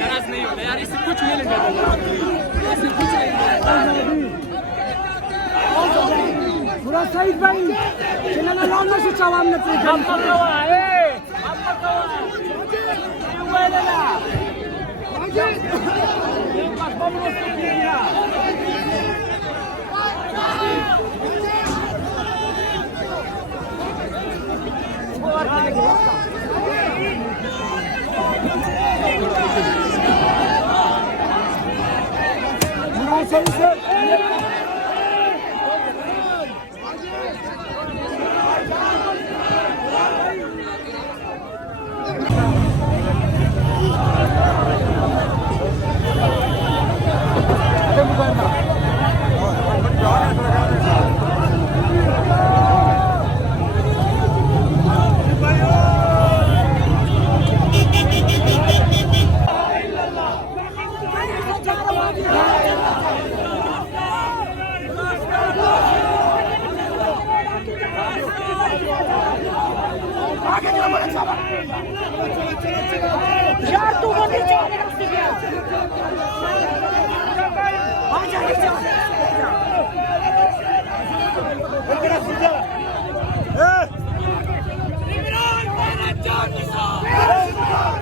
नाराज नहीं होना यार, इससे कुछ मिलेगा, इससे कुछ नहीं पूरा सही भाई चला ना लाओ ना से चावल में पे हम कर रहा है हम कर रहा है ये ले ला आगे ये पास बम रोक दिया और चलेगा यार तू वो नीचे वाले रास्ते पे आ जा नीचे इमरान मेरा जान निसार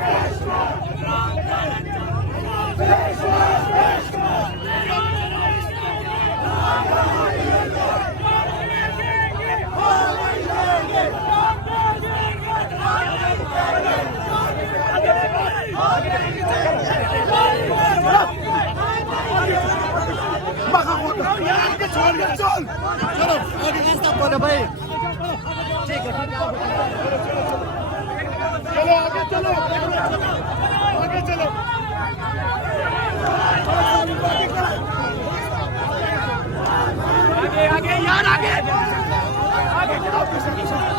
चलो आगे रास्ता पर भाई ठीक है चलो आगे चलो आगे चलो आगे आगे यार आगे आगे चलो